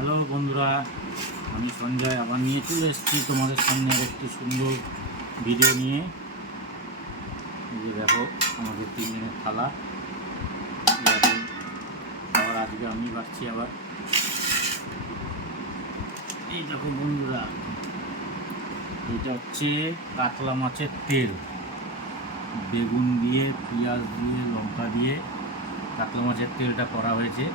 Hello বন্ধুরা, আমি সঞ্জয় আবার নিয়ে চলে এসেছি তোমাদের সামনে একটি সুন্দর ভিডিও নিয়ে। এই যে দেখো আমাদের 3 দিনের থালা। আবার আজকে আমি বাড়ছি আবার। এই দেখো বন্ধুরা, এটা হচ্ছে কাতলা মাছের তেল, বেগুন দিয়ে, পেঁয়াজ দিয়ে, লঙ্কা দিয়ে কাতলা মাছের তেলটা করা হয়েছে।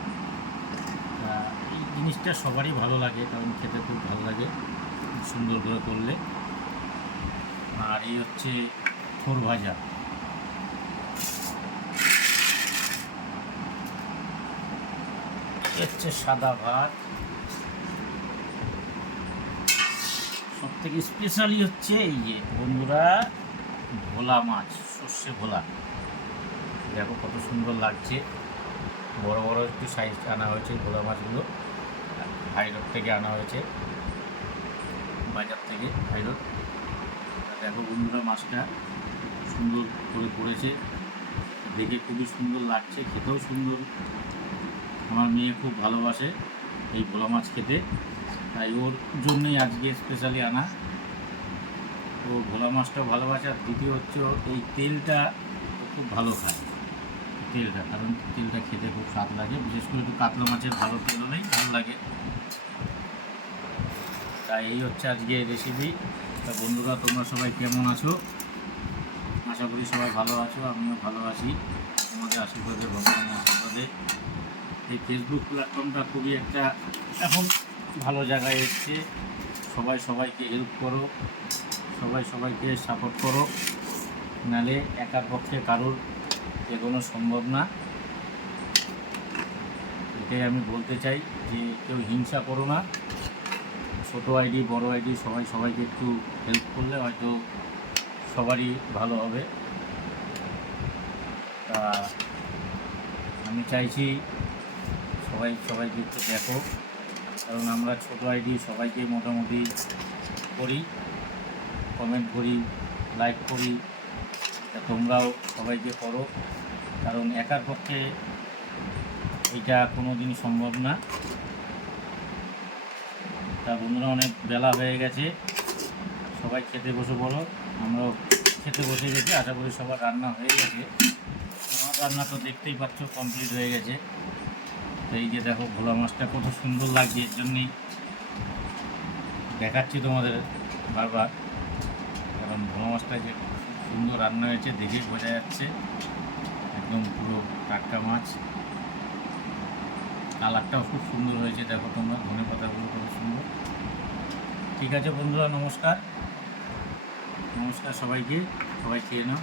এই জিনিসটা সবারই ভালো লাগে, কারণ খেতে খুব ভালো লাগে সুন্দর করে করলে। আর এই হচ্ছে থোর ভাজা, হচ্ছে সাদা ভাত। সব থেকে স্পেশালি হচ্ছে এই যে বন্ধুরা, ভোলা মাছ, সর্ষে ভোলা। দেখো কত সুন্দর লাগছে, বড় বড় একটু সাইজ আনা হয়েছে ভোলা মাছগুলো। হাইরোড থেকে আনা হয়েছে, বাজার থেকে হাইরোড। দেখো বন্ধুরা, মাছটা সুন্দর করে করেছে, দেখে খুবই সুন্দর লাগছে, খেতেও সুন্দর। আমার মেয়ে খুব ভালোবাসে এই ভোলা মাছ খেতে, তাই ওর জন্যই আজকে স্পেশালি আনা। তো ভোলা মাছটাও ভালোবাসে। আর দ্বিতীয় হচ্ছে এই তেলটা খুব ভালো খায়, তেলটা, কারণ তেলটা খেতে খুব স্বাদ লাগে, বিশেষ করে একটু কাতলা মাছের ভালো তেল হলেই ভালো লাগে। তাই এই হচ্ছে আজকে রেসিপি। তা বন্ধুরা, তোমরা সবাই কেমন আছো? আশা করি সবাই ভালো আছো, আমিও ভালো আছি। আমাদের আশীর্বাদে, ভগবানের আশীর্বাদে এই ফেসবুক প্ল্যাটফর্মটা খুবই একটা এখন ভালো জায়গায় এসছে। সবাই সবাইকে হেল্প করো, সবাই সবাইকে সাপোর্ট করো, নাহলে একার পক্ষে কারোর এগোনো সম্ভব না। এটাই আমি বলতে চাই, যে কেউ হিংসা করো না। ছোটো আইডি, বড় আইডি, সবাই সবাইকে একটু হেল্প করলে হয়তো সবারই ভালো হবে। তা আমি চাইছি সবাই সবাইকে একটু দেখো, কারণ আমরা ছোটো আইডি সবাইকে মোটামুটি করি, কমেন্ট করি, লাইক করি। তা তোমরাও সবাইকে করো, কারণ একার পক্ষে এটা কোনো দিনই সম্ভব না। তা বন্ধুরা, অনেক বেলা হয়ে গেছে, সবাই খেতে বসে পড়ো। আমরাও খেতে বসে গেছি, আশা করি সবার রান্না হয়ে গেছে। আমার রান্না তো দেখতেই পাচ্ছ কমপ্লিট হয়ে গেছে। তো এই যে দেখো ভোলা মাছটা কত সুন্দর লাগছে, এর জন্যই দেখাচ্ছি তোমাদের বারবার, কারণ ভোলা মাছটা যে সুন্দর রান্না হয়েছে দেখেই বোঝা যাচ্ছে, একদম পুরো টাটকা মাছ। কালারটাও খুব সুন্দর হয়েছে, দেখো তোমরা, ধনে পাতাগুলো কত সুন্দর। ঠিক আছে বন্ধুরা, নমস্কার, নমস্কার সবাইকে, সবাই খেয়ে নাও।